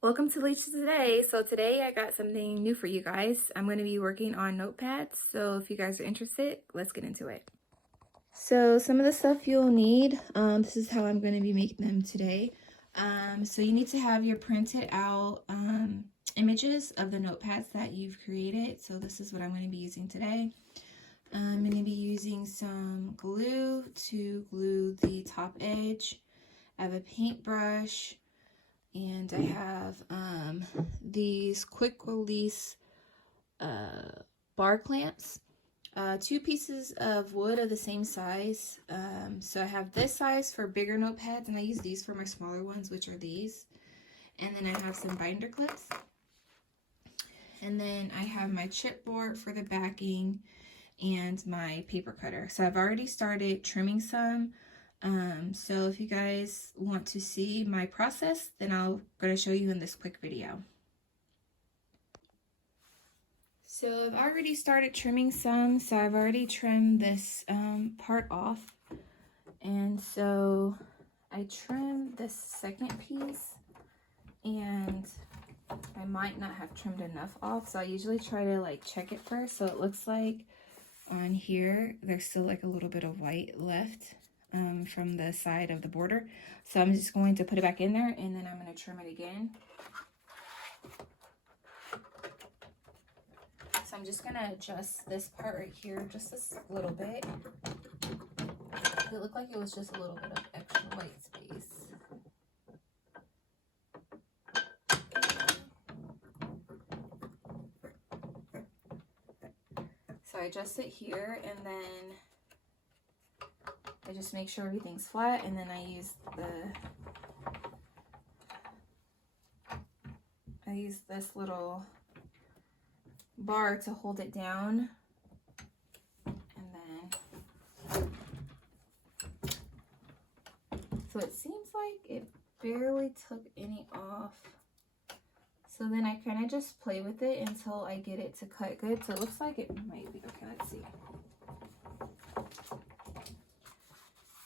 Welcome to Leisha Today. So today I got something new for you guys. I'm going to be working on notepads. So if you guys are interested, let's get into it. So some of the stuff you'll need, this is how I'm going to be making them today. So you need to have your printed out images of the notepads that you've created. So this is what I'm going to be using today. I'm going to be using some glue to glue the top edge. I have a paintbrush. And I have these quick release bar clamps, 2 pieces of wood of the same size. So I have this size for bigger notepads, and I use these for my smaller ones, which are these. And then I have some binder clips. And then I have my chipboard for the backing and my paper cutter. So I've already started trimming some. So if you guys want to see my process, then I'm going to show you in this quick video. So I've already started trimming some, so I've already trimmed this part off. And so I trimmed this second piece, and I might not have trimmed enough off, so I usually try to like check it first. So it looks like on here there's still like a little bit of white left from the side of the border. So I'm just going to put it back in there, and then I'm going to trim it again. So I'm just going to adjust this part right here just a little bit. It looked like it was just a little bit of extra white space. So I adjust it here, and then I just make sure everything's flat, and then I use this little bar to hold it down, and then so it seems like it barely took any off. So then I kind of just play with it until I get it to cut good. So it looks like it might be okay. Let's see.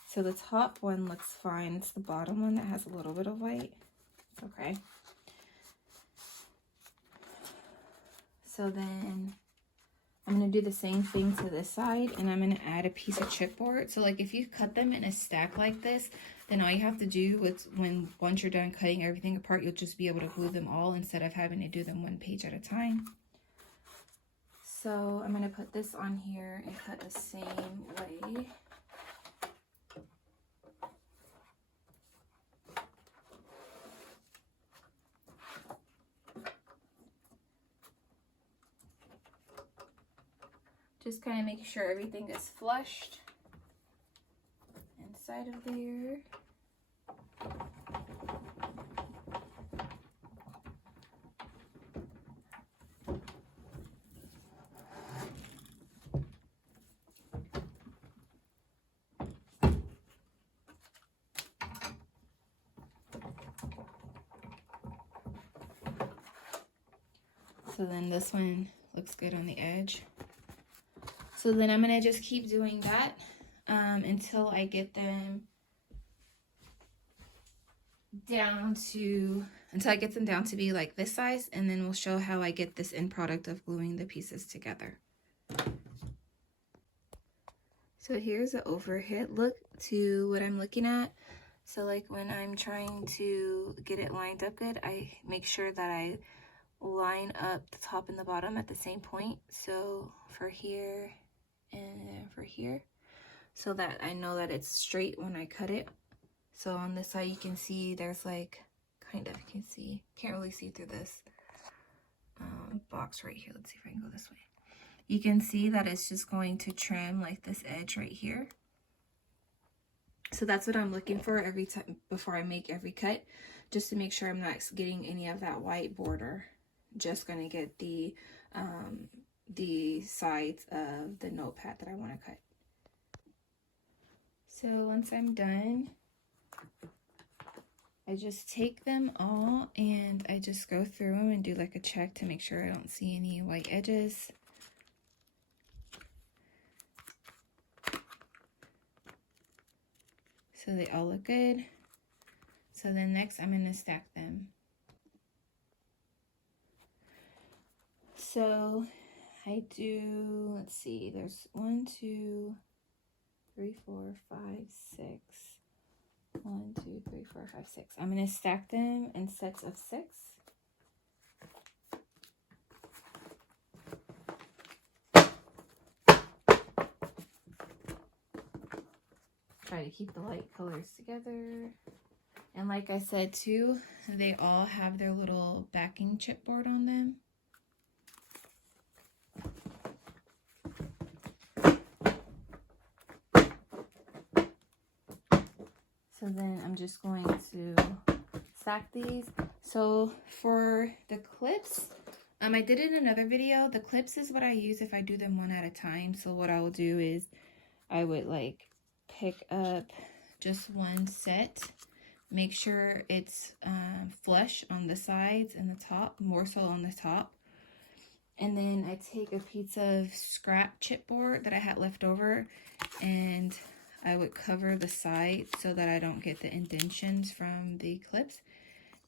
So the top one looks fine. It's the bottom one that has a little bit of white. It's okay. So then I'm going to do the same thing to this side, and I'm going to add a piece of chipboard. So like if you cut them in a stack like this, then all you have to do is once you're done cutting everything apart, you'll just be able to glue them all instead of having to do them one page at a time. So I'm going to put this on here and cut the same way. Just kind of make sure everything is flushed inside of there. So then this one looks good on the edge. So then I'm going to just keep doing that until I get them down to be like this size, and then we'll show how I get this end product of gluing the pieces together. So here's the overhead look to what I'm looking at. So like when I'm trying to get it lined up good, I make sure that I line up the top and the bottom at the same point. So for here and then for here, so that I know that it's straight when I cut it. So on this side you can see there's like kind of, you can see, can't really see through this box right here. Let's see if I can go this way. You can see that it's just going to trim like this edge right here. So that's what I'm looking for every time before I make every cut, just to make sure I'm not getting any of that white border. Just gonna get the sides of the notepad that I want to cut. So once I'm done, I just take them all and I just go through them and do like a check to make sure I don't see any white edges. So they all look good. So then next I'm going to stack them. So I do, let's see, there's 1, 2, 3, 4, 5, 6. 1, 2, 3, 4, 5, 6. I'm going to stack them in sets of 6. Try to keep the light colors together. And like I said too, they all have their little backing chipboard on them. So then I'm just going to stack these. So for the clips, I did in another video. The clips is what I use if I do them one at a time. So what I will do is I would like pick up just one set, make sure it's flush on the sides and the top, more so on the top. And then I take a piece of scrap chipboard that I had left over, and I would cover the sides so that I don't get the indentions from the clips.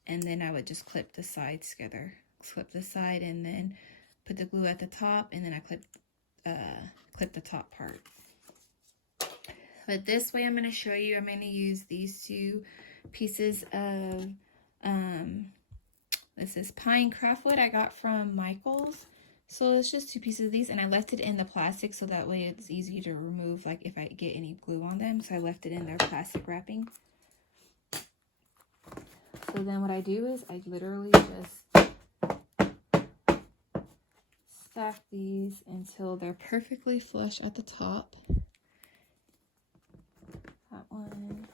And then I would just clip the sides together. Clip the side and then put the glue at the top, and then I clip the top part. But this way I'm going to show you, I'm going to use these 2 pieces of, this is pine craftwood I got from Michael's. So it's just 2 pieces of these, and I left it in the plastic so that way it's easy to remove, like if I get any glue on them. So I left it in their plastic wrapping. So then what I do is I literally just stack these until they're perfectly flush at the top. That one.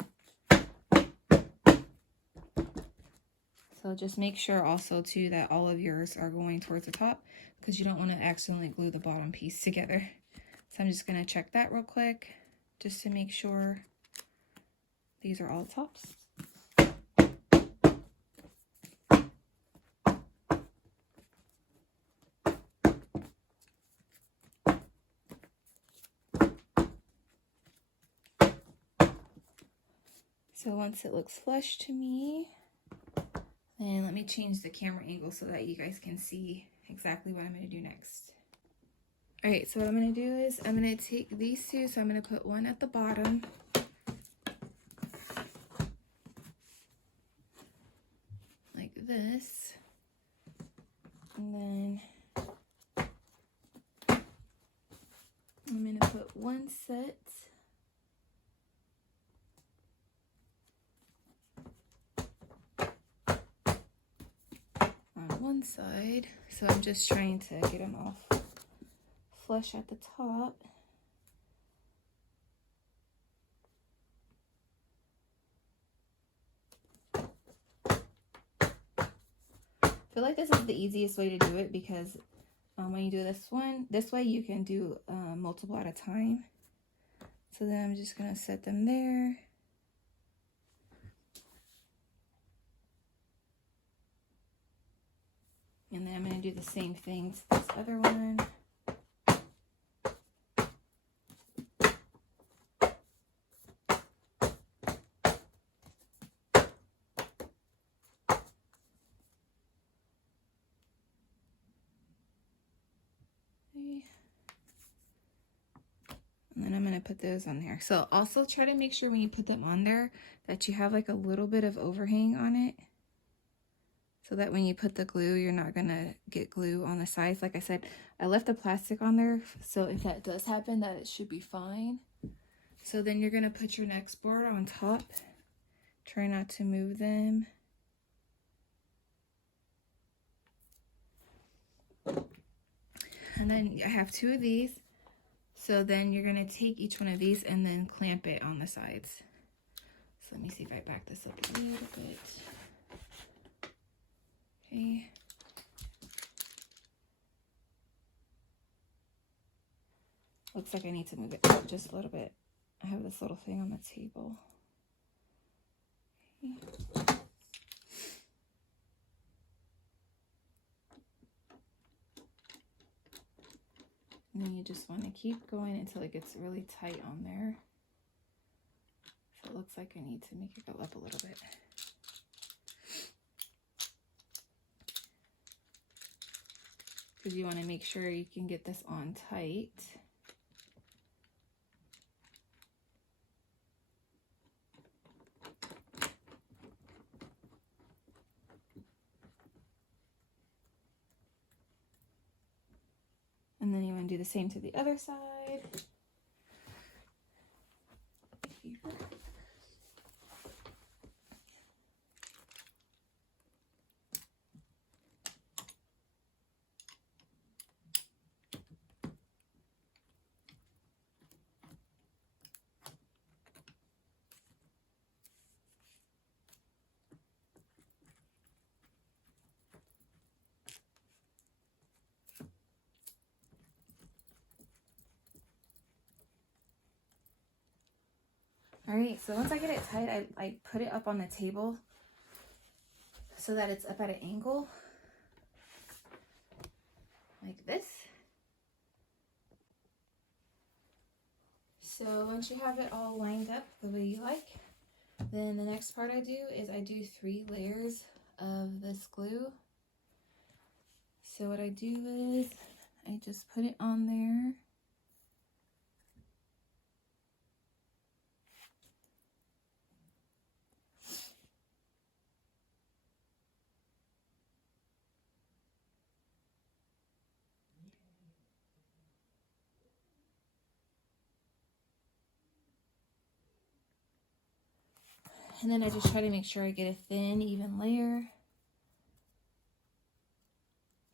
So just make sure also too that all of yours are going towards the top, because you don't want to accidentally glue the bottom piece together. So I'm just going to check that real quick just to make sure these are all tops. So once it looks flush to me, then let me change the camera angle so that you guys can see exactly what I'm going to do next. All right, so what I'm going to do is I'm going to take these 2, so I'm going to put one at the bottom. Like this. And then I'm going to put one set on one side. So I'm just trying to get them all flush at the top. I feel like this is the easiest way to do it, because when you do this way you can do multiple at a time. So then I'm just going to set them there. And then I'm going to do the same thing to this other one. And then I'm going to put those on there. So also try to make sure when you put them on there that you have like a little bit of overhang on it, so that when you put the glue, you're not going to get glue on the sides. Like I said, I left the plastic on there, so if that does happen, that it should be fine. So then you're going to put your next board on top. Try not to move them. And then I have 2 of these. So then you're going to take each one of these and then clamp it on the sides. So let me see if I back this up a little bit. Okay. Looks like I need to move it up just a little bit. I have this little thing on the table. Okay. And then you just want to keep going until it gets really tight on there. So it looks like I need to make it go up a little bit. because you want to make sure you can get this on tight. And then you want to do the same to the other side. Here. All right, so once I get it tight, I put it up on the table so that it's up at an angle, like this. So once you have it all lined up the way you like, then the next part I do is I do 3 layers of this glue. So what I do is I just put it on there. And then I just try to make sure I get a thin, even layer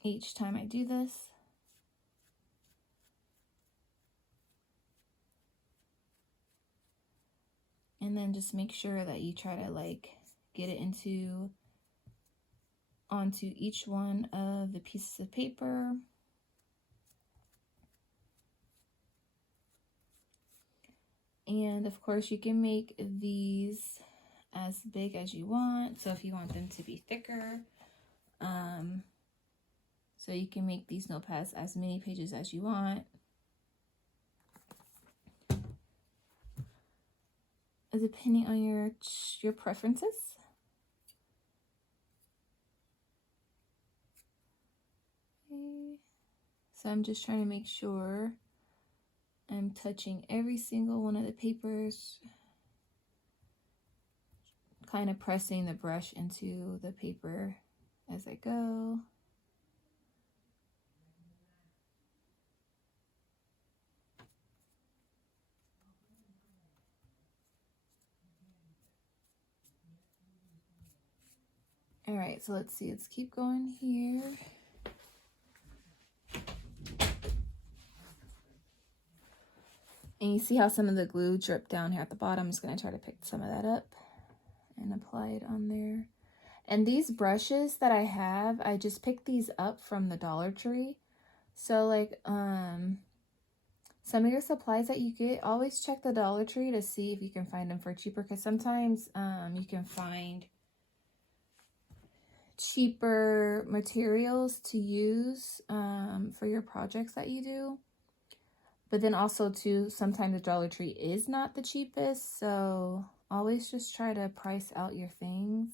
each time I do this. And then just make sure that you try to like get it onto each one of the pieces of paper. And of course you can make these as big as you want. So if you want them to be thicker, so you can make these notepads as many pages as you want. Depending on your preferences. Okay. So I'm just trying to make sure I'm touching every single one of the papers, kind of pressing the brush into the paper as I go. All right, so let's see, let's keep going here. And you see how some of the glue dripped down here at the bottom. I'm just gonna try to pick some of that up and apply it on there. And these brushes that I have, I just picked these up from the Dollar Tree. So like, some of your supplies that you get, always check the Dollar Tree to see if you can find them for cheaper, because sometimes you can find cheaper materials to use for your projects that you do. But then also too, sometimes the Dollar Tree is not the cheapest, so always just try to price out your things.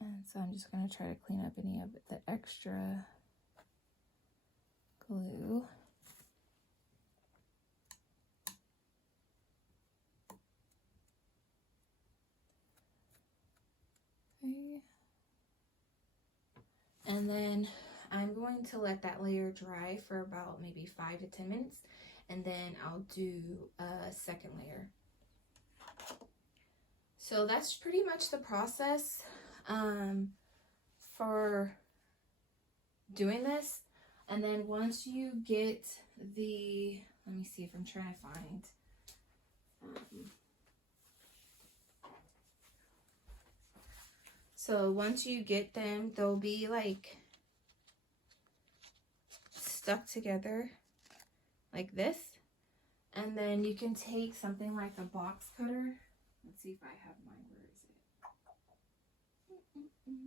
And so I'm just going to try to clean up any of the extra glue. Okay. And then I'm going to let that layer dry for about maybe 5 to 10 minutes, and then I'll do a second layer. So that's pretty much the process for doing this. And then once you get the, let me see if I'm trying to find, so once you get them, they'll be like stuck together like this. And then you can take something like a box cutter. Let's see if I have mine. Where is it?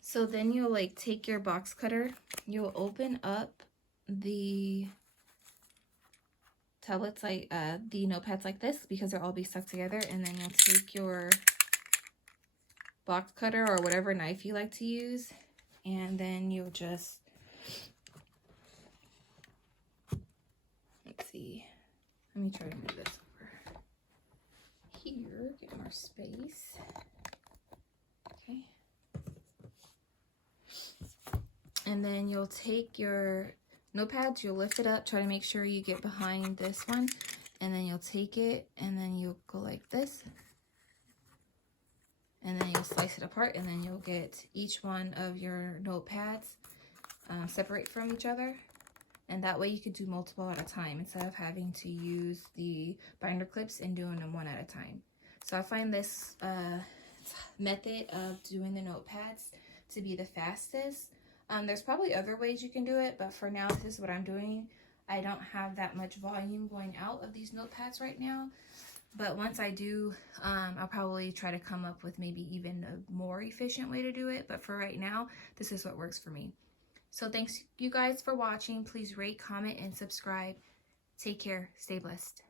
So then you'll like take your box cutter, you'll open up the tablets like the notepads like this, because they'll all be stuck together. And then you'll take your box cutter or whatever knife you like to use, and then you'll just, let's see, let me try to move this over here, get more space. Okay. And then you'll take your notepads, you'll lift it up, try to make sure you get behind this one, and then you'll take it and then you'll go like this, and then you'll slice it apart, and then you'll get each one of your notepads separate from each other, and that way you could do multiple at a time instead of having to use the binder clips and doing them one at a time. So I find this method of doing the notepads to be the fastest. There's probably other ways you can do it, but for now, this is what I'm doing. I don't have that much volume going out of these notepads right now, but once I do, I'll probably try to come up with maybe even a more efficient way to do it. But for right now, this is what works for me. So thanks you guys for watching. Please rate, comment, and subscribe. Take care. Stay blessed.